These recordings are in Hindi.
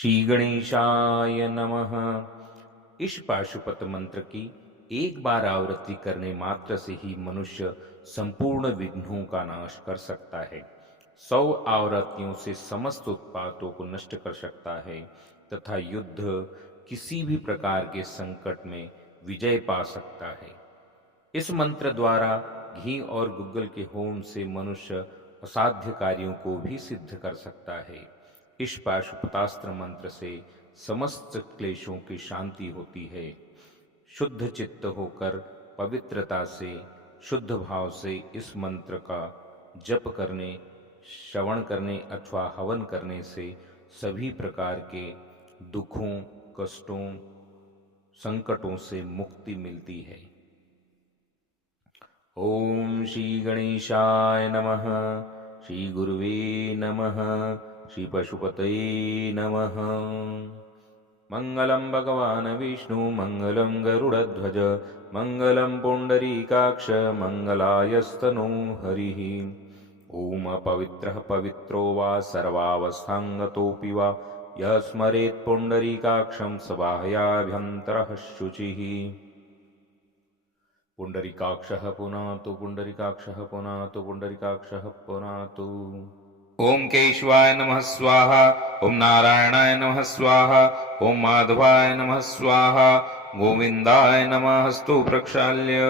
श्री गणेशाय नमः। इस पाशुपत मंत्र की एक बार आवृत्ति करने मात्र से ही मनुष्य संपूर्ण विघ्नों का नाश कर सकता है। 100 आवृत्तियों से समस्त उत्पातों को नष्ट कर सकता है तथा युद्ध किसी भी प्रकार के संकट में विजय पा सकता है। इस मंत्र द्वारा घी और गुग्गल के होम से मनुष्य असाध्य कार्यों को भी सिद्ध कर सकता है। इस पाशुपतास्त्र मंत्र से समस्त क्लेशों की शांति होती है। शुद्ध चित्त होकर पवित्रता से शुद्ध भाव से इस मंत्र का जप करने, श्रवण करने अथवा हवन करने से सभी प्रकार के दुखों, कष्टों, संकटों से मुक्ति मिलती है। ओम श्री गणेशाय नमः। श्री गुरुवे नमः। श्री पशुपतये नमः। मंगलम भगवान विष्णु मंगलम गरुड़ध्वज मंगलम पुंडरीकाक्ष मंगलायस्तनो हरिः। ओम अपवित्रः पवित्रो वा सर्वावस्थांगतोऽपि वा यः स्मरेत् पुंडरीकाक्षं स बाह्याभ्यन्तरः शुचिः। पुंडरीकाक्षः पुनातु पुंडरीकाक्षः पुनातु पुंडरीकाक्षः पुनातु। ओम केशवाय नमः स्वाहा। ओम नारायणाय नमः स्वाहा। ओम माधवाय नमः स्वाहा। गोविंदाय नमस्तु प्रक्षाल्य।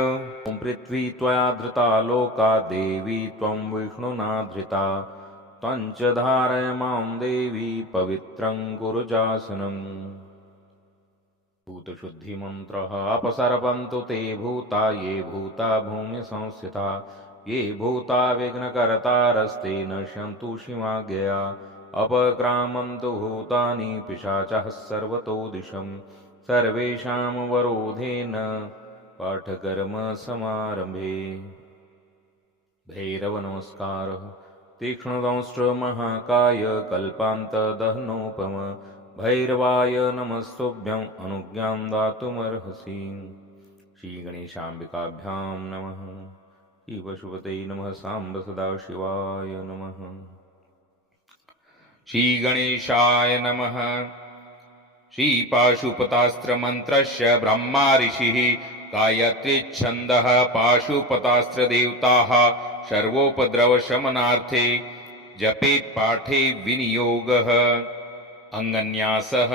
ओम पृथ्वी त्वया धृता लोका देवी त्वं विष्णुना धृता त्वं च धारय मां देवी पवित्रं कुरुजासनम्। भूतशुद्धि मंत्रः अपसर्पन्तु ते भूता ये भूता भूमि संस्थिता ये भूता विघ्नकर्तारस्ते नश्यन्तु शिवाज्ञया अपक्रामन्तु भूतानि पिशाचः सर्वतो दिशं सर्वेषां वरोधेन पाठकर्म समारम्भे। भैरव नमस्कारः। तीक्ष्णदंष्ट्र महाकाय कल्पान्तदहनोपम भैरवाय नमस्तुभ्यं अनुज्ञां दातुमर्हसि। श्री गणेशाम्बिकाभ्यां नमः। श्री पशुपतये नमः। सांब सदाशिवाय नमः। श्री गणेशाय नमः। श्री पाशुपतास्त्र मंत्रस्य ब्रह्मा ऋषिः गायत्री छन्दः पाशुपतास्त्र देवताः सर्वोपद्रवशमनार्थे जपे पाठे विनियोगः। अंगन्यासः।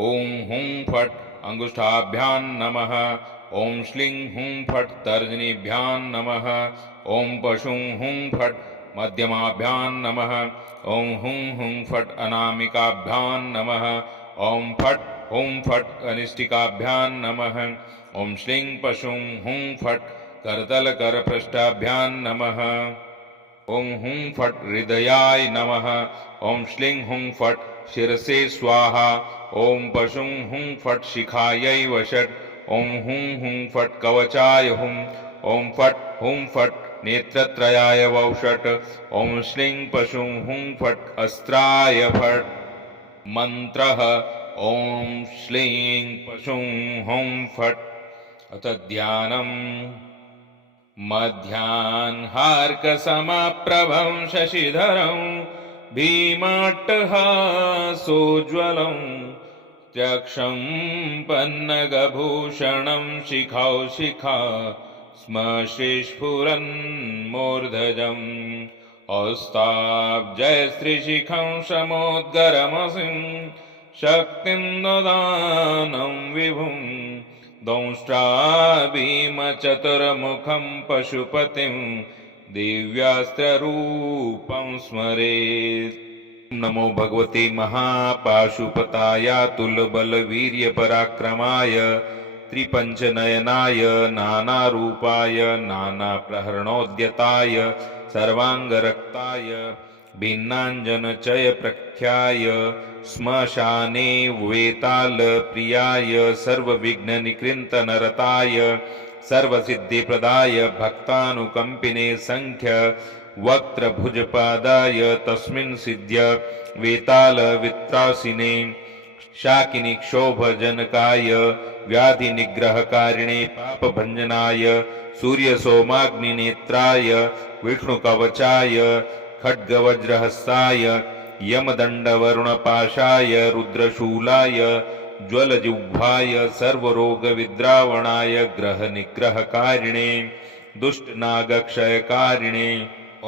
ओम हुं फट् अंगुष्ठाभ्यां नमः। ओम श्लीं हुं फट् तर्जनीभ्यां नमः। ओम पशुं हुं फट् मध्यमाभ्यां नमः। ओम हुं फट् अनामिकाभ्यां नमः। ओम फट् हुं फट् अनिष्टिकाभ्यां नमः। ओम श्लीं पशुं हुं फट् करतलकरपृष्ठाभ्यां नमः। ओम हुं फट् हृदयाय नमः। ओम श्लीं हुं फट् शिरसे स्वाहा। ओम पशुं हुं फट् शिखायै वषट्। ओम हुं फट् कवचाय हुं। ओम फट् हुं फट् नेत्रत्रयाय वौषट्। ओम श्लीं पशुं हुं फट् अस्त्राय फट्। मंत्रः ओम श्लीं पशुं हुं फट्। अथ ध्यानम्। मध्याह्नार्कसमप्रभं शशिधरं भीमाट्टहासोज्ज्वलं त्यक्षं पन्नगभूषणं शिखा स्म श्रीस्फुरन्मूर्धजम् औस्ताब्जयस्त्रिशिखं समोद्गरमसिं शक्तिं ददानं विभुं दंष्ट्राभीमचतुर्मुखं पशुपतिं दिव्यास्त्ररूपं स्मरेत्। नमो भगवते महापाशुपताय तुल्यबलवीर्यपराक्रमाय त्रिपञ्चनयनाय नानारूपाय नानाप्रहरणोद्यताय सर्वाङ्गरक्ताय भिन्नाञ्जनचयप्रख्याय श्मशाने वेतालप्रियाय सर्वविघ्ननिकृन्तनरताय सर्वसिद्धिप्रदाय भक्तानुकम्पिने संख्य वक्त्रभुजपादाय तस्मिन् सिद्ध्य वेतालवित्रासिने शाकिनीक्षोभजनकाय व्याधिनिग्रहकारिणे पापभञ्जनाय सूर्यसोमाग्निनेत्राय विष्णुकवचाय खड्गवज्रहस्ताय यमदण्डवरुणपाशाय रुद्रशूलाय ज्वलजिह्वाय सर्वरोगविद्रावणाय ग्रहनिग्रहकारिणे दुष्टनागक्षयकारिणे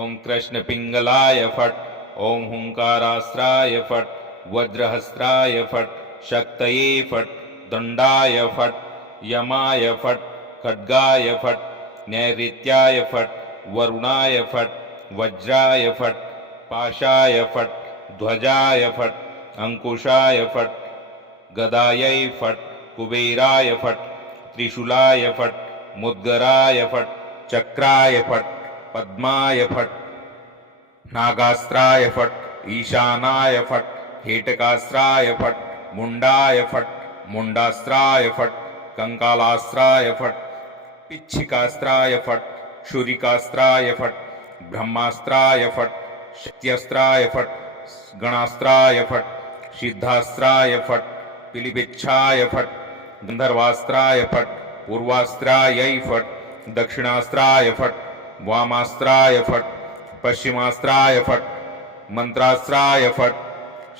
ओं कृष्णपिङ्गलाय फट् ओं हुंकारास्त्राय फट् वज्रहस्त्राय फट् शक्तये फट् दण्डाय फट् यमाय फट् खड्गाय फट् नैऋत्याय फट् वरुणाय फट् वज्राय फट् पाशाय फट् ध्वजाय फट् अंकुशाय फट् गदायै फट् कुबेराय फट् त्रिशूलाय फट् मुद्गराय फट् चक्राय फट् पद्माय फट् नागास्त्राय फट् ईशानाय फट् हेटकास्त्राय फट् मुंडाय फट् मुंडास्त्राय फट् कंकालास्त्राय फट् पिच्छिकास्त्राय फट् शूरिकास्त्राय फट् ब्रह्मास्त्राय फट् शक्त्यस्त्राय फट् गणास्त्राय फट् सिद्धास्त्राय फट् पिलिपिच्छाय फट् गंधर्वास्त्राय फट् पूर्वास्त्रायै फट् दक्षिणास्त्राय फट् वामास्त्राय फट् पश्चिमास्त्राय फट् मंत्रास्त्राय फट्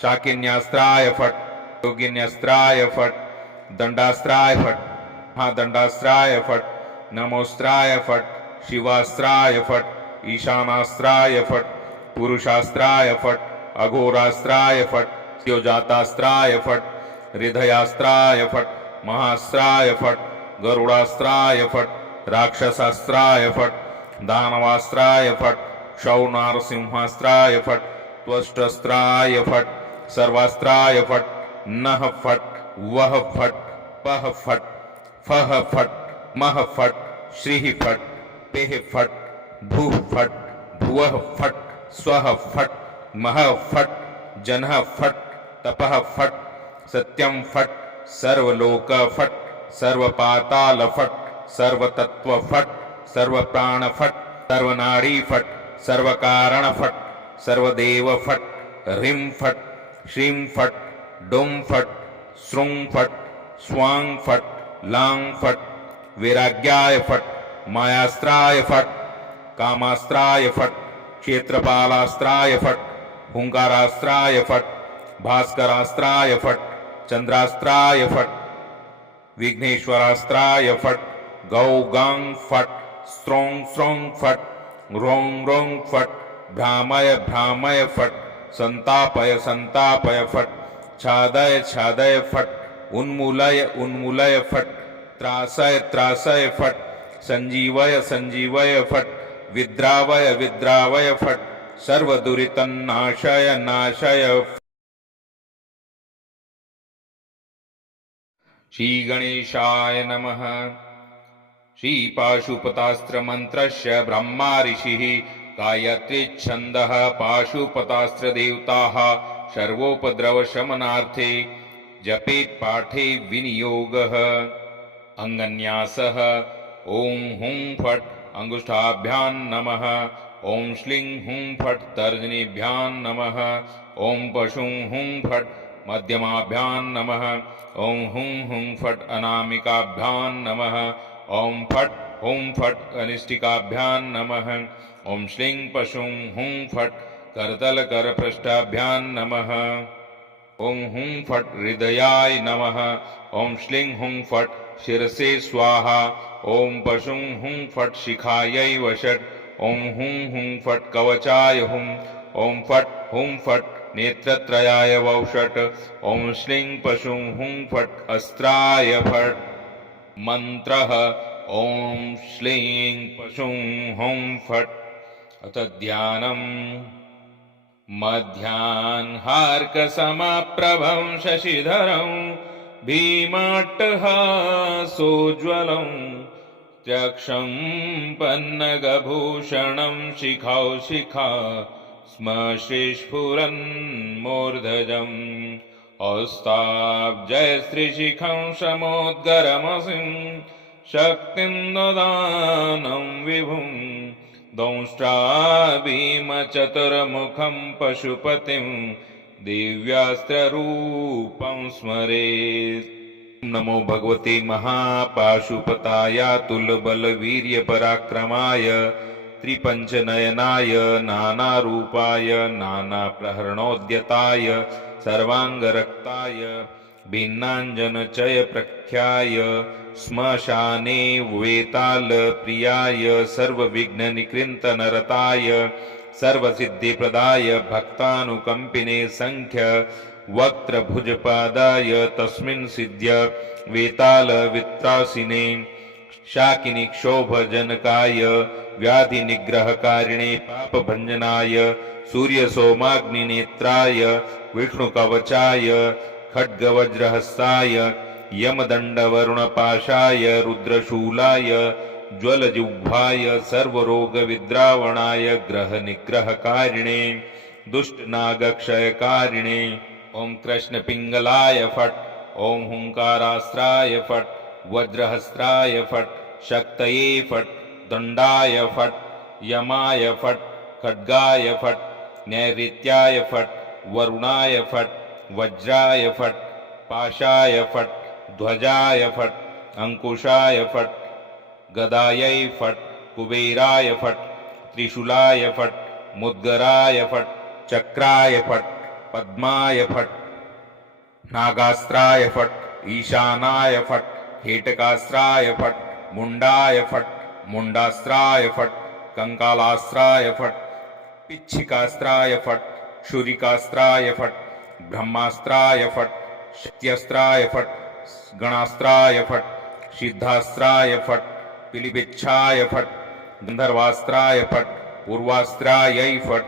शाकिन्यास्त्राय फट् योगिन्यास्त्राय फट् दंडास्त्राय फट् महादंडास्त्राय फट् नमोस्त्राय फट् शिवास्त्राय फट् ईशानास्त्राय फट् पुरुषास्त्राय फट् अघोरास्त्राय फट् स्योजातास्त्राय फट् हृदयास्त्राय फट् महास्त्राय फट् गरुडास्त्राय फट् राक्षसास्त्राय फट् दानवास्त्राय फट् क्षौनारसिंहास्त्राय फट् त्वष्टस्त्राय फट् सर्वास्त्राय फट् नः फट् वः फट् पः फट् फः फट् मः फट् श्रीः फट् पेः फट् भूः फट् भुवः फट् स्वः फट् महः फट् जनः फट् तपः फट् सत्यं फट् सर्वलोक फट् सर्वपाताल फट् सर्वतत्व फट् सर्वप्राण फट् सर्वनाडी फट् सर्वकारण फट् सर्वदेव फट् ह्रीं फट् श्रीं फट् डों फट् श्रुं फट् स्वां फट् लां फट् वैराग्याय फट् मायास्त्राय फट् कामास्त्राय फट् क्षेत्रपालास्त्राय फट् हुंकारास्त्राय फट् भास्करास्त्राय फट् चंद्रास्त्राय फट् विघ्नेश्वरास्त्राय फट् गौगां फट् स्त्रों स्त्रों फट् रों रों फट् भ्रामय भ्रामय फट् संतापय संतापय फट् छादय छादय फट् उन्मूलय उन्मूलय फट् त्रासय त्रासय फट् संजीवय संजीवय फट् विद्रावय विद्रावय फट् सर्वदुरितन्नाशय नाशय। श्री गणेशाय नमः। श्री पाशुपतास्त्र मंत्रस्य ब्रह्मा ऋषिः गायत्री छन्दः पाशुपतास्त्र देवताः सर्वोपद्रवशमनार्थे जपेत् पाठे विनियोगः। अंगन्यासः ओं हुं फट् अंगुष्ठाभ्यां नमः। ओं श्लीं हुं फट् तर्जनीभ्यां नमः। ओं पशुं हुं फट् मध्यमाभ्यां नमः। ओं हुं हुं फट् अनामिकाभ्यां नमः। ओं फट् हुं फट् कनिष्ठिकाभ्यां नमः। ओं श्लीं पशुं हुं फट् करतलकरपृष्ठाभ्यां नमः। ओं हुं फट् हृदयाय नमः। ओं श्लीं हुं फट् शिरसे स्वाहा। ओं पशुं हुं फट् शिखायै वषट्। ओं हुं हुं फट् कवचाय हुं। ओं फट् हुं फट् नेत्रत्रयाय वौषट्। ओं श्लीं पशुं हुं फट् अस्त्राय फट्। मंत्रः ओं श्लीं पशुं हुं फट्। अथ ध्यानम्। मध्याह्नार्कसमप्रभं शशिधरं भीमाट्टहासोज्ज्वलं त्यक्षं पन्नगभूषणं शिखौ स्म श्रीस्फुरन्मूर्धजम् औस्ताब्जयश्रीशिखं समोद्गरमसिं शक्तिं ददानं विभुं दंष्ट्राभीमचतुर्मुखं पशुपतिं दिव्यास्त्ररूपं स्मरेत्। नमो भगवते महापाशुपताय तुल्यबलवीर्यपराक्रमाय त्रिपञ्चनयनाय नानारूपाय नानाप्रहरणोद्यताय सर्वाङ्गरक्ताय भिन्नाञ्जनचयप्रख्याय श्मशाने वेतालप्रियाय सर्वविघ्ननिकृन्तनरताय सर्वसिद्धिप्रदाय भक्तानुकम्पिने सङ्ख्य वक्त्रभुजपादाय तस्मिन् सिद्ध्य वेतालवित्रासिने शाकिनीक्षोभजनकाय व्याधिनिग्रहकारिणे पापभञ्जनाय सूर्यसोमाग्निनेत्राय विष्णुकवचाय खड्गवज्रहस्ताय यमदण्डवरुणपाशाय रुद्रशूलाय ज्वलजिह्वाय सर्वरोगविद्रावणाय ग्रहनिग्रहकारिणे दुष्टनागक्षयकारिणे ओं कृष्णपिङ्गलाय फट् ओं हुंकारास्त्राय फट् वज्रहस्त्राय फट् शक्तये फट् दण्डाय फट् यमाय फट् खड्गाय फट् नैऋत्याय फट् वरुणाय फट् वज्राय फट् पाशाय फट् ध्वजाय फट् अंकुशाय फट् गदायै फट् कुबेराय फट् त्रिशूलाय फट् मुद्गराय फट् चक्राय फट् पद्माय फट् नागास्त्राय फट् ईशानाय फट् हेटकास्त्राय फट् मुंडाय फट् मुंडास्त्राय फट् कंकालास्त्राय फट् पिच्छिकास्त्राय फट् शूरिकास्त्राय फट् ब्रह्मास्त्राय फट् शक्त्यस्त्राय फट् गणास्त्राय फट् सिद्धास्त्राय फट् पिलिपिच्छाय फट् गंधर्वास्त्राय फट् पूर्वास्त्रायै फट्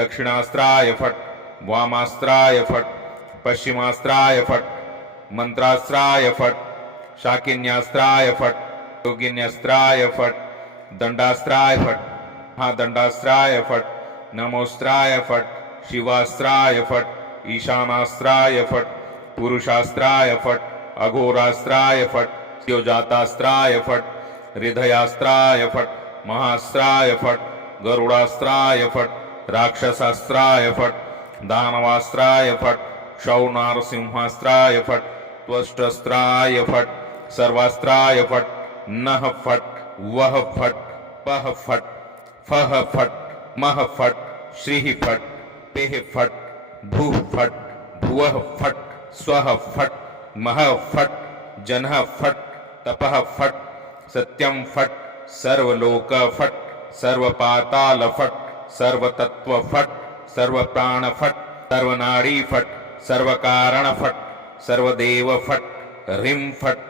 दक्षिणास्त्राय फट् वामास्त्राय फट् पश्चिमास्त्राय फट् मंत्रास्त्राय फट् शाकिन्यास्त्राय फट् योगिन्यास्त्राय फट् दंडास्त्राय फट् महादंडास्त्राय फट् नमोस्त्राय फट् शिवास्त्राय फट् ईशानास्त्राय फट् पुरुषास्त्राय फट् अघोरास्त्राय फट् द्योजातास्त्राय फट् हृदयास्त्राय फट् महास्त्राय फट् गरुडास्त्राय फट् राक्षसास्त्राय फट् दानवास्त्राय फट् क्षौनारसिंहास्त्राय फट् त्वष्टस्त्राय फट् सर्वास्त्राय फट् नः फट् वः फट् पः फट् फः फट् मः फट् श्रीः फट् पेः फट् भूः फट् भुवः फट् स्वः फट् महः फट् जनः फट् तपः फट् सत्यं फट् सर्वलोक फट् सर्वपाताल फट् सर्वतत्व फट् सर्वप्राण फट् सर्वनाड़ी फट् सर्वकारण फट् सर्वदेव फट् ह्रीं फट्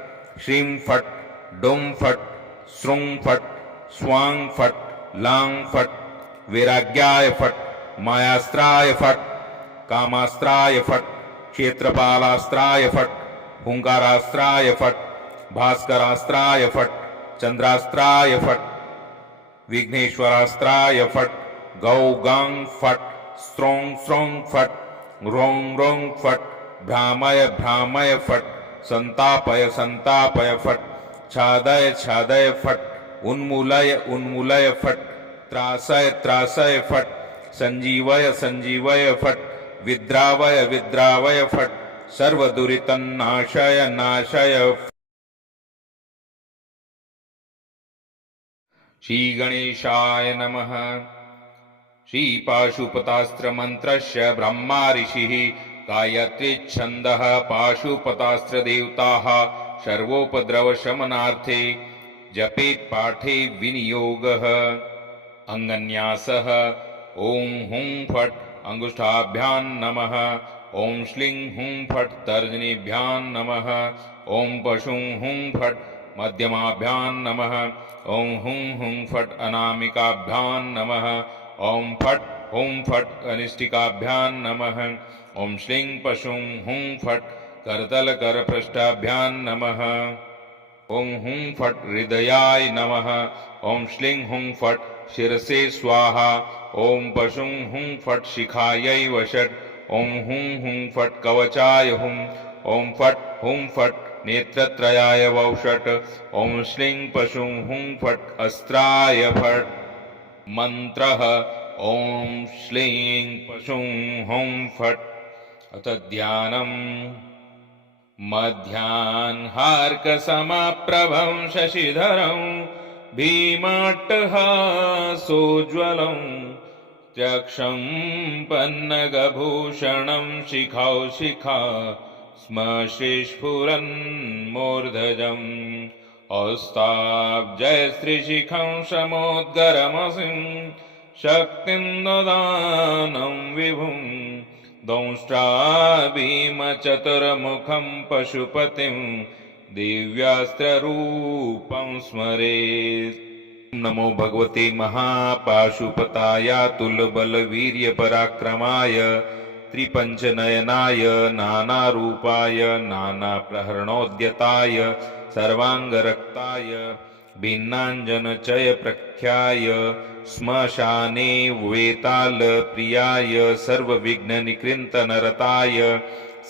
श्रीं फट् डों फट् श्रुं फट् स्वां फट् लां फट् वैराग्याय फट् मायास्त्राय फट् कामास्त्राय फट् क्षेत्रपालास्त्राय फट् हुंकारास्त्राय फट् भास्करास्त्राय फट् चंद्रास्त्राय फट् विघ्नेश्वरास्त्राय फट् गौ गां फट् स्त्रों स्त्रों फट् रों रों फट् भ्रामय भ्रामय फट् संतापय संतापय फट् छादय छादय फट् उन्मूलय उन्मूलय फट् त्रासय त्रासय फट् संजीवय संजीवय फट् विद्रावय विद्रावय फट् सर्वदुरितन्नाशय नाशय। श्री गणेशाय नमः। श्री पाशुपतास्त्र मंत्रस्य ब्रह्मा ऋषिः गायत्री छन्दः पाशुपतास्त्र देवताः सर्वोपद्रवशमनार्थे जपे पाठे विनियोगः। अंगन्यासः ओं हुं फट् अंगुष्ठाभ्यां नमः। ओं श्लीं हुं फट् तर्जनीभ्यां नमः। ओं पशुं हुं फट् मध्यमाभ्यां नमः। ओं हुं हुं फट् अनामिकाभ्यां नमः। ओं फट् हुं फट् अनिष्टिकाभ्यां नमः। ओं श्लीं पशुं हुं फट् करतलकरपृष्ठाभ्यां नमः। ओं हुं फट् हृदयाय नमः। ओं श्लीं हुं फट् शिरसे स्वाहा। ओं पशुं हुं फट् शिखायै वषट्। ओं हुं हुं फट् कवचाय हुं। ओं फट् हुं फट् नेत्रत्रयाय वौषट्। ओं श्लीं पशुं हुं फट् अस्त्राय फट्। मंत्रः ओं श्लीं पशुं हुं फट्। अथ ध्यानम्। मध्याह्नार्कसमप्रभं शशिधरं भीमाट्टहासोज्ज्वलं त्यक्षं पन्नगभूषणं शिखा स्मश्रीस्फुरन्मूर्धजम् औस्ताब्जयश्रीशिखं समोद्गरमसिं शक्तिं ददानं विभुं दंष्ट्राभीमचतुर्मुखं पशुपतिं दिव्यास्त्ररूपं स्मरेत्। नमो भगवते महापाशुपताय तुल्यबलवीर्यपराक्रमाय त्रिपञ्चनयनाय नानारूपाय नानाप्रहरणोद्यताय सर्वाङ्गरक्ताय भिन्नाञ्जनचयप्रख्याय श्मशाने वेतालप्रियाय सर्वविघ्ननिकृन्तनरताय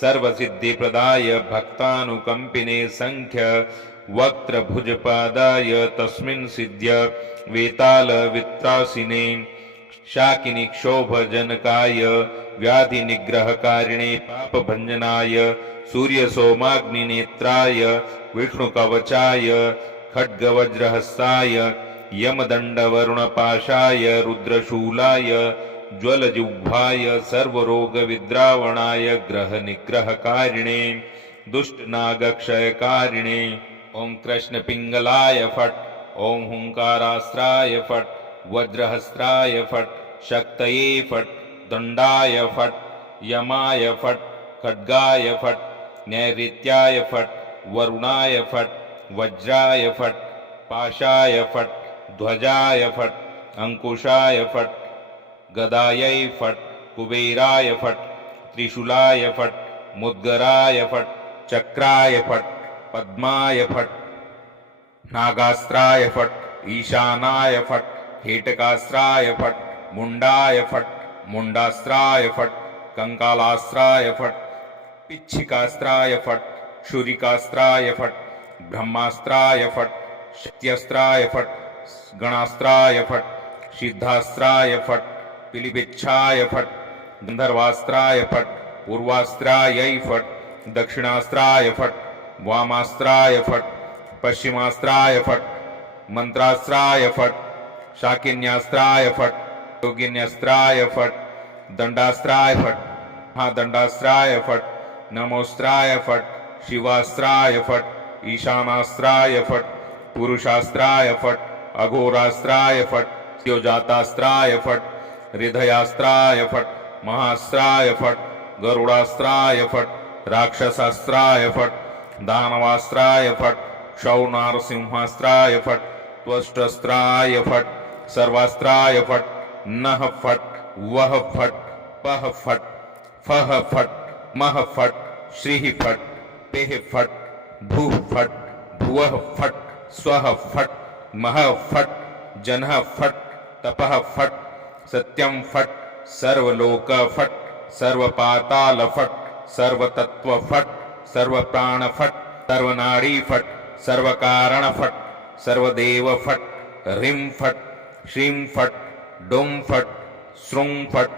सर्वसिद्धिप्रदाय भक्तानुकम्पिने सङ्ख्य वक्त्रभुजपादाय तस्मिन् सिद्ध्य वेतालवित्रासिने शाकिनीक्षोभजनकाय व्याधिनिग्रहकारिणे पापभञ्जनाय सूर्यसोमाग्निनेत्राय विष्णुकवचाय खड्गवज्रहस्ताय यमदण्डवरुणपाशाय रुद्रशूलाय ज्वलजिह्वाय सर्वरोगविद्रावणाय ग्रहनिग्रहकारिणे दुष्टनागक्षयकारिणे ओं कृष्णपिङ्गलाय फट् ओं हुंकारास्त्राय फट् वज्रहस्त्राय फट् शक्तये फट् दण्डाय फट् यमाय फट् खड्गाय फट् नैऋत्याय फट् वरुणाय फट् वज्राय फट् पाशाय फट् ध्वजाय फट् अंकुशाय फट् गदायै फट् कुबेराय फट् त्रिशूलाय फट् मुद्गराय फट् चक्राय फट् पद्माय फट् नागास्त्राय फट् ईशानाय फट् हेटकास्त्राय फट् मुंडाय फट् मुंडास्त्राय फट् कंकालास्त्राय फट् पिच्छिकास्त्राय फट् शूरिकास्त्राय फट् ब्रह्मास्त्राय फट् शक्त्यस्त्राय फट् गणास्त्राय फट् सिद्धास्त्राय फट् पिलिपिच्छाय फट् गंधर्वास्त्राय फट् पूर्वास्त्रायै फट् दक्षिणास्त्राय फट् वामास्त्राय फट् पश्चिमास्त्राय फट् मंत्रास्त्राय फट् शाकिन्यास्त्राय फट् योगिन्यास्त्राय फट् दंडास्त्राय फट् महादंडास्त्राय फट् नमोस्त्राय फट् शिवास्त्राय फट् ईशानास्त्राय फट् पुरुषास्त्राय फट् अघोरास्त्राय फट् योजातास्त्राय फट् हृदयास्त्राय फट् महास्त्राय फट् गरुडास्त्राय फट् राक्षसास्त्राय फट् दानवास्त्राय फट् क्षौनारसिंहास्त्राय फट् त्वष्ट्रास्त्राय फट् सर्वास्त्राय फट् नः फट् वः फट् पः फट् फः फट् मः फट् श्रीः फट् पेः फट् भूः फट् भुवः फट् स्वः फट् महः फट् जनः फट् तपः फट् सत्यं फट् सर्वलोक फट् सर्वपाताल फट् सर्वतत्व फट् सर्वप्राण फट् सर्वनाडी फट् सर्वकारण फट् सर्वदेव फट् ह्रीं फट् श्रीं फट् डुं फट् श्रुं फट्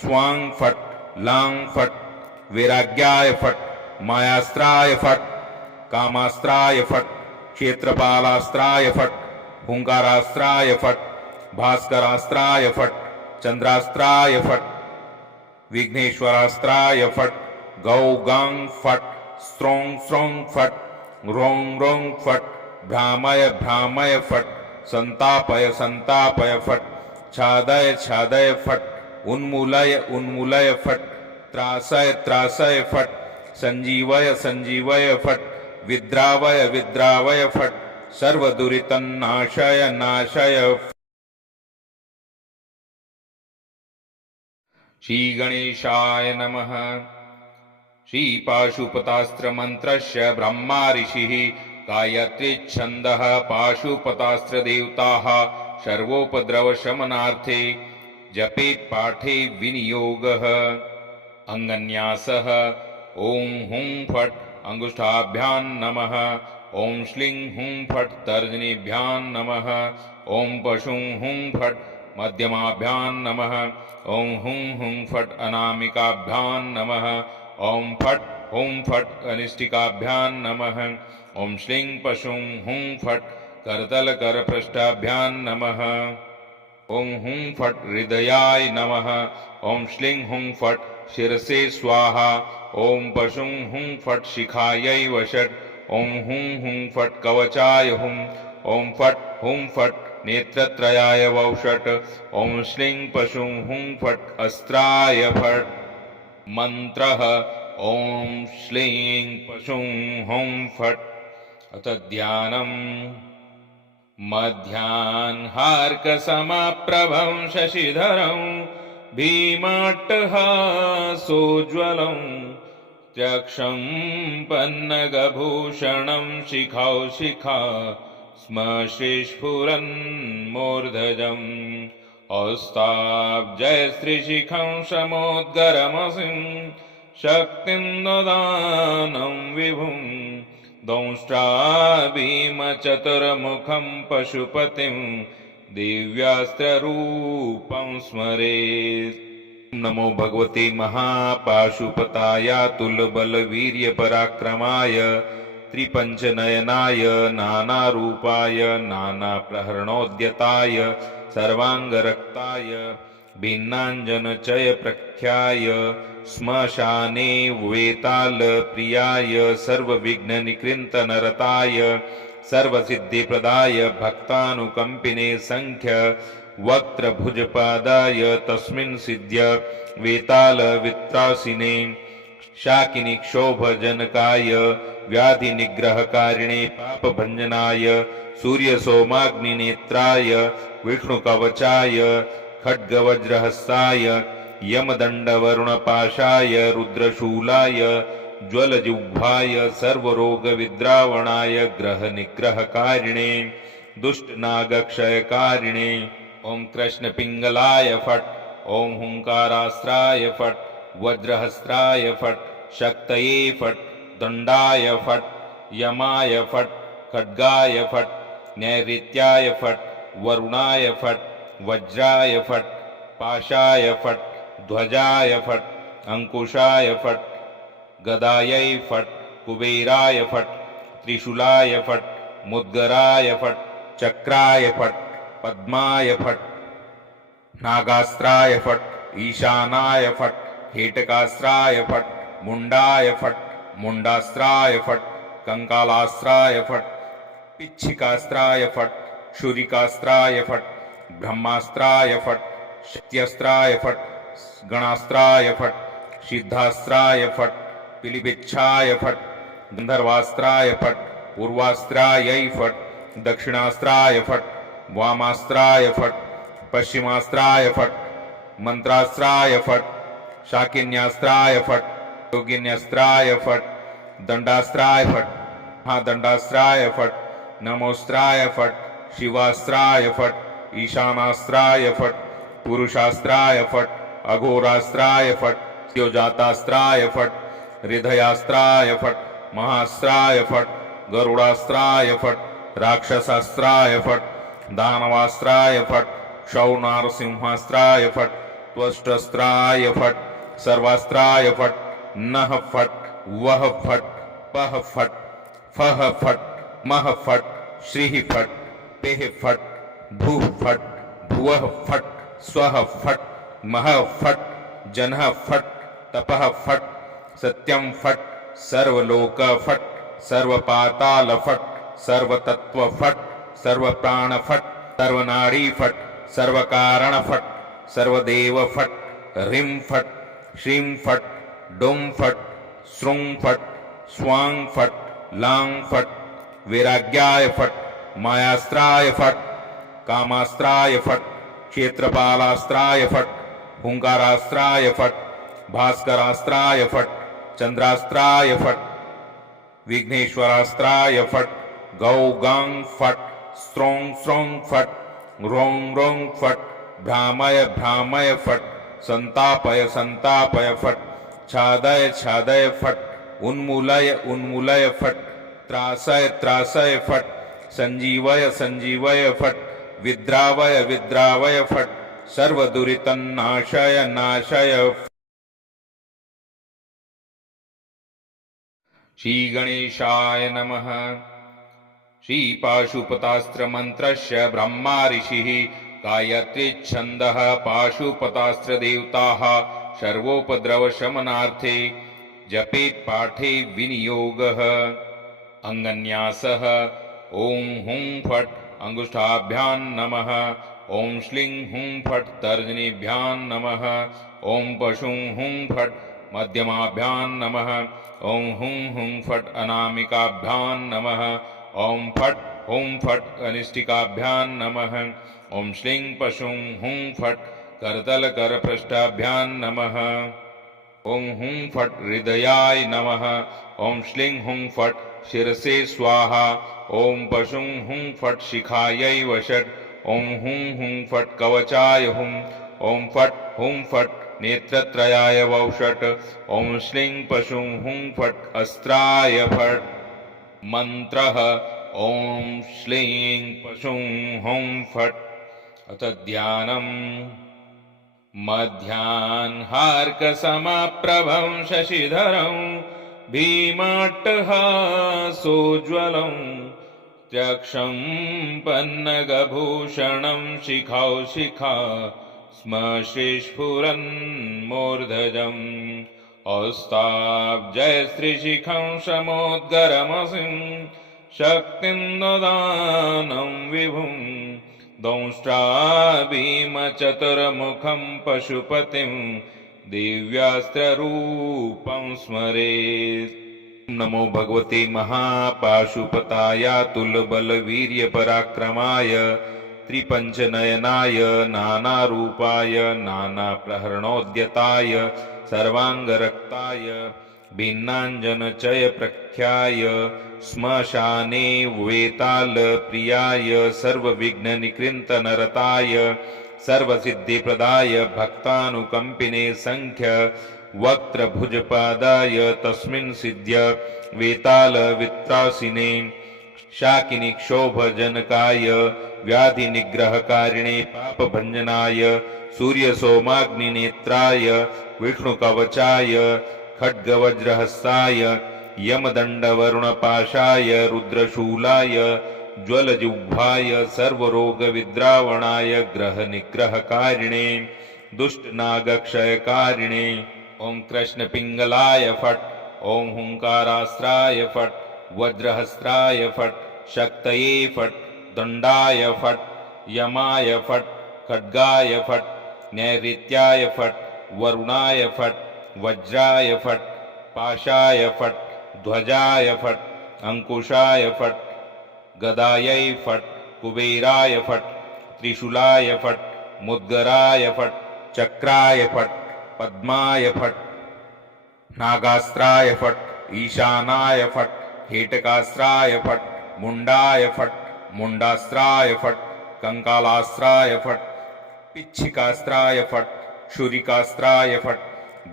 स्वां फट् लां फट् वैराग्याय फट् मायास्त्राय फट् कामास्त्राय फट् क्षेत्रपालास्त्राय फट् हुंकारास्त्राय फट् भास्करास्त्राय फट् चंद्रास्त्राय फट् विघ्नेश्वरास्त्राय फट् गौ गां फट् स्त्रों स्रों फट् रों रों फट् भ्रामय भ्रामय फट् संतापय संतापय फट् छादय छादय फट् उन्मूलय उन्मूलय फट् त्रासय त्रासय फट् संजीवय संजीवय फट् विद्रावय विद्रावय फट् सर्वदुरितन्नाशय नाशय। श्री गणेशाय नमः। श्री पाशुपतास्त्र मंत्रस्य ब्रह्मा ऋषिः गायत्री छन्दः पाशुपतास्त्र देवताः सर्वोपद्रवशमनार्थे जपे पाठे विनियोगः। अंगन्यासः ओं हुं फट् अंगुष्ठाभ्यां नमः। ओं श्लीं हुं फट् तर्जनीभ्यां नमः। ओं पशुं हुं फट् मध्यमाभ्यां नमः। ओं हुं फट् अनामिकाभ्यां नमः। ओं फट् हुं फट् अनिष्टिकाभ्यां नमः। ओं श्लीं पशुं हुं फट् करतल कर पृष्ठाभ्यां नमः। ओम हुं फट हृदयाय नमः। ओम श्लीं हुं फट शिरसे स्वाहा। ओम पशुं हुं फट शिखायै वषट। ओम हुं फट कवचाय हुं। ओम फट हुं फट नेत्रत्रयाय वौषट। ओम श्लीं पशुं हुं फट अस्त्राय फट। मंत्रः ओम श्लीं पशुं हुं फट। अथ ध्यानम्। मध्याह्नार्कसमप्रभं शशिधरं भीमाट्टहासोज्ज्वलं त्यक्षं पन्नगभूषणं शिखा स्मश्रीस्फुरन्मूर्धजम् औस्ताब्जयश्रीशिखं समोद्गरमसिं शक्तिं ददानं विभुम् दंष्ट्राभीमचतुर्मुखं पशुपतिं दिव्यास्त्ररूपं स्मरेत्। नमो भगवते महापाशुपताय तुल्यबलवीर्यपराक्रमाय त्रिपञ्चनयनाय नानारूपाय नानाप्रहरणोद्यताय सर्वाङ्गरक्ताय भिन्नाञ्जनचयप्रख्याय श्मशाने वेतालप्रियाय सर्वविघ्ननिकृन्तनरताय सर्वसिद्धिप्रदाय भक्तानुकम्पिने सङ्ख्य वक्त्रभुजपादाय तस्मिन् सिद्ध्य वेतालवित्रासिने शाकिनीक्षोभजनकाय व्याधिनिग्रहकारिणे पापभञ्जनाय सूर्यसोमाग्निनेत्राय विष्णुकवचाय खड्गवज्रहस्ताय यमदण्डवरुणपाशाय रुद्रशूलाय ज्वलजिह्वाय सर्वरोगविद्रावणाय ग्रहनिग्रहकारिणे दुष्टनागक्षयकारिणे ओम कृष्णपिङ्गलाय फट्। ओम हुंकारास्त्राय फट्। वज्रहस्त्राय फट्। शक्तये फट्। दण्डाय फट्। यमाय फट्। खड्गाय फट्। नैऋत्याय फट्। वरुणाय फट्। वज्राय फट्। पाशाय फट्। ध्वजाय फट्। अंकुशाय फट्। गदायै फट्। कुबेराय फट्। त्रिशूलाय फट्। मुद्गराय फट्। चक्राय फट्। पद्माय फट्। नागास्त्राय फट्। ईशानाय फट्। हेटकास्त्राय फट्। मुंडाय फट्। मुंडास्त्राय फट्। कंकालास्त्राय फट्। पिच्छिकास्त्राय फट्। शूरिकास्त्राय फट्। ब्रह्मास्त्राय फट्। शक्त्यस्त्राय फट्। गणास्त्राय फट्। सिद्धास्त्राय फट्। पिलिपिच्छाय फट्। गंधर्वास्त्राय फट्। पूर्वास्त्रायै फट्। दक्षिणास्त्राय फट्। वामास्त्राय फट्। पश्चिमास्त्राय फट्। मंत्रास्त्राय फट्। शाकिन्यास्त्राय फट्। योगिन्यास्त्राय फट्। दंडास्त्राय फट्। महादंडास्त्राय फट्। नमोस्त्राय फट्। शिवास्त्राय फट्। ईशानास्त्राय फट्। पुरुषास्त्राय फट्। अघोरास्त्राय फट्। योजातास्त्राय फट्। हृदयास्त्राय फट्। महास्त्राय फट्। गरुडास्त्राय फट्। राक्षसास्त्राय फट्। दानवास्त्राय फट्। क्षौनारसिंहास्त्राय फट्। त्वष्टस्त्राय फट्। सर्वास्त्राय फट्। नः फट्। वः फट्। पः फट्। फः फट्। मः फट्। श्रीः फट्। पेः फट्। भूः फट्। भुवः फट्। स्वः फट्। महः फट्। जनः फट्। तपः फट्। सत्यं फट्। सर्वलोक फट्। सर्वपाताल फट्। सर्वतत्व फट्। सर्वप्राण फट्। सर्वनाड़ी फट्। सर्वकारण फट्। सर्वदेव फट्। ह्रीं फट्। श्रीं फट्। डुं फट्। श्रुं फट्। स्वां फट्। लां फट्। वैराग्याय फट्। मायास्त्राय फट्। कामास्त्राय फट्। क्षेत्रपालास्त्राय फट्। हुंकारास्त्राय फट्। भास्करास्त्राय फट्। चंद्रास्त्राय फट्। विघ्नेश्वरास्त्राय फट्। गौ गां फट्। स्त्रों स्रों फट्। रों रों फट्। भ्रामय भ्रामय फट्। संतापय संतापय फट्। छादय छादय फट्। उन्मूलय उन्मूलय फट्। त्रासय त्रासय फट्। संजीवय संजीवय फट्। विद्रावय विद्रावय फट्। सर्वदुरितन्नाशय नाशय। श्री गणेशाय नमः। श्रीपाशुपतास्त्रमन्त्रस्य ब्रह्मा ऋषिः गायत्री छन्दः पाशुपतास्त्रदेवताः सर्वोपद्रवशमनार्थे जपेत् पाठे विनियोगः। अंगन्यासः ओं हुं फट् अंगुष्ठाभ्यां नमः। ओं श्लीं हुं फट् तर्जनीभ्यां नमः। ओं पशुं हुं फट् मध्यमाभ्यां नमः। ओं हुं फट् अनामिकाभ्यां नमः। ओं फट् हुं फट् कनिष्ठिकाभ्यां नमः। ओं श्लीं पशुं हुं फट् करतलकरपृष्ठाभ्यां नमः। ओं हुं फट् हृदयाय नमः। ओं श्लीं हुं फट् शिरसे स्वाहा। ओं पशुं हुं फट् शिखायै वषट्। ओं हुं फट् कवचाय हुं। ओं फट् हुं फट् नेत्रत्रयाय वौषट्। ओं श्लीं पशुं हुं फट् अस्त्राय फट्। मंत्रः ओं श्लीं पशुं हुं फट्। अथ ध्यानम्। मध्याह्नार्कसमप्रभं शशिधरं भीमाट्टहासोज्ज्वलं त्यक्षं पन्नगभूषणं शिखा स्म श्रीस्फुरन्मूर्धजम् औस्ताब्जयश्रीशिखं समोद्गरमसिं शक्तिं ददानं विभुं दंष्ट्राभीमचतुर्मुखं पशुपतिं दिव्यास्त्ररूपं स्मरेत्। नमो भगवते महापाशुपताय तुल्यबलवीर्यपराक्रमाय त्रिपञ्चनयनाय नानारूपाय नानाप्रहरणोद्यताय सर्वाङ्गरक्ताय भिन्नाञ्जनचयप्रख्याय श्मशाने वेतालप्रियाय सर्वविघ्ननिकृन्तनरताय सर्वसिद्धिप्रदाय भक्तानुकम्पिने संख्य वक्त्रभुजपादाय तस्मिन् सिद्ध्य वेतालवित्रासिने शाकिनीक्षोभजनकाय व्याधिनिग्रहकारिणे पापभञ्जनाय सूर्यसोमाग्निनेत्राय विष्णुकवचाय खड्गवज्रहस्ताय यमदण्डवरुणपाशाय रुद्रशूलाय ज्वलजिह्वाय सर्वरोगविद्रावणाय ग्रहनिग्रहकारिणे दुष्टनागक्षयकारिणे ओं कृष्णपिङ्गलाय फट्। ओं हुंकारास्त्राय फट्। वज्रहस्त्राय फट्। शक्तये फट्। दण्डाय फट्। यमाय फट्। खड्गाय फट्। नैऋत्याय फट्। वरुणाय फट्। वज्राय फट्। पाशाय फट्। ध्वजाय फट्। अंकुशाय फट्। गदायै फट्। कुबेराय फट्। त्रिशूलाय फट्। मुद्गराय फट्। चक्राय फट्। पद्माय फट्। नागास्त्राय फट्। ईशानाय फट्। हेटकास्त्राय फट्। मुंडाय फट्। मुंडास्त्राय फट्। कंकालास्त्राय फट्। पिच्छिकास्त्राय फट्। शूरिकास्त्राय फट्।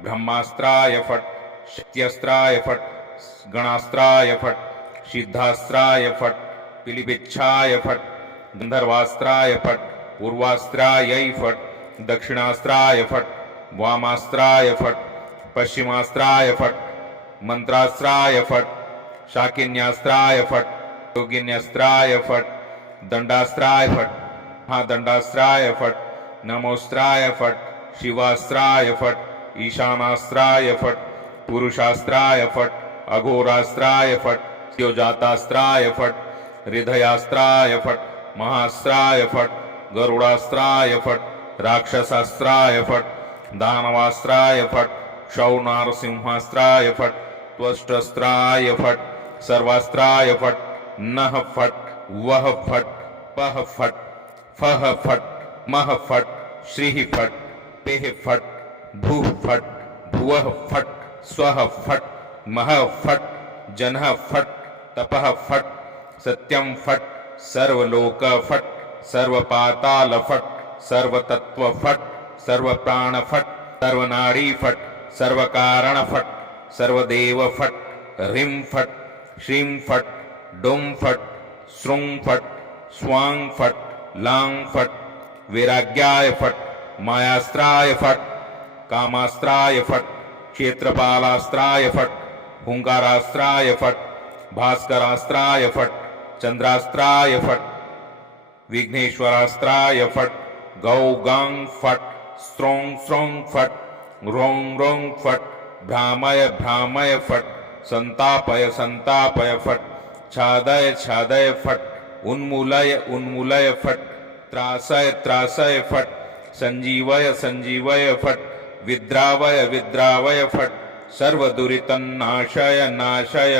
ब्रह्मास्त्राय फट्। शक्त्यस्त्राय फट्। गणास्त्राय फट्। सिद्धास्त्राय फट्। पिलिपिच्छाय फट्। गंधर्वास्त्राय फट्। पूर्वास्त्रायै फट्। दक्षिणास्त्राय फट्। वामास्त्राय फट्। पश्चिमास्त्राय फट्। मंत्रास्त्राय फट्। शाकिन्यास्त्राय फट्। योगिन्यास्त्राय फट्। दंडास्त्राय फट्। महादंडास्त्राय फट्। नमोस्त्राय फट्। शिवास्त्राय फट्। ईशानास्त्राय फट्। पुरुषास्त्राय फट्। अघोरास्त्राय फट्। द्योजातास्त्राय फट्। हृदयास्त्राय फट्। महास्त्राय फट्। गरुडास्त्राय फट्। राक्षसास्त्राय फट्। दानवास्त्राय फट्। क्षौनारसिंहास्त्राय फट्। त्वष्टस्त्राय फट्। सर्वास्त्राय फट्। नः फट्। वः फट्। पः फट्। फः फट्। मः फट्। श्रीः फट्। पेः फट्। भूः फट्। भुवः फट्। स्वः फट्। महः फट्। जनः फट्। तपः फट्। सत्यं फट्। सर्वलोक फट्। सर्वपाताल फट्। सर्वतत्व फट्। सर्वप्राण फट्। सर्वनाड़ी फट्। सर्वकारण फट्। सर्वदेव फट्। ह्रीं फट्। श्रीं फट्। डुं फट्। श्रुं फट्। स्वां फट्। लां फट्। वैराग्याय फट्। मायास्त्राय फट्। कामास्त्राय फट्। क्षेत्रपालास्त्राय फट्। हुंकारास्त्राय फट्। भास्करास्त्राय फट्। चंद्रास्त्राय फट विघ्नेश्वरास्त्राय फट गौ गांग फट स्त्रों स्त्रों फट रों रों फट भ्रामय भ्रामय फट संतापय संतापय फट छादय छादय फट उन्मूलय उन्मूलय फट त्रासय त्रासय फट संजीवय संजीवय फट विद्रावय विद्रावय फट सर्वदुरितन्नाशय नाशय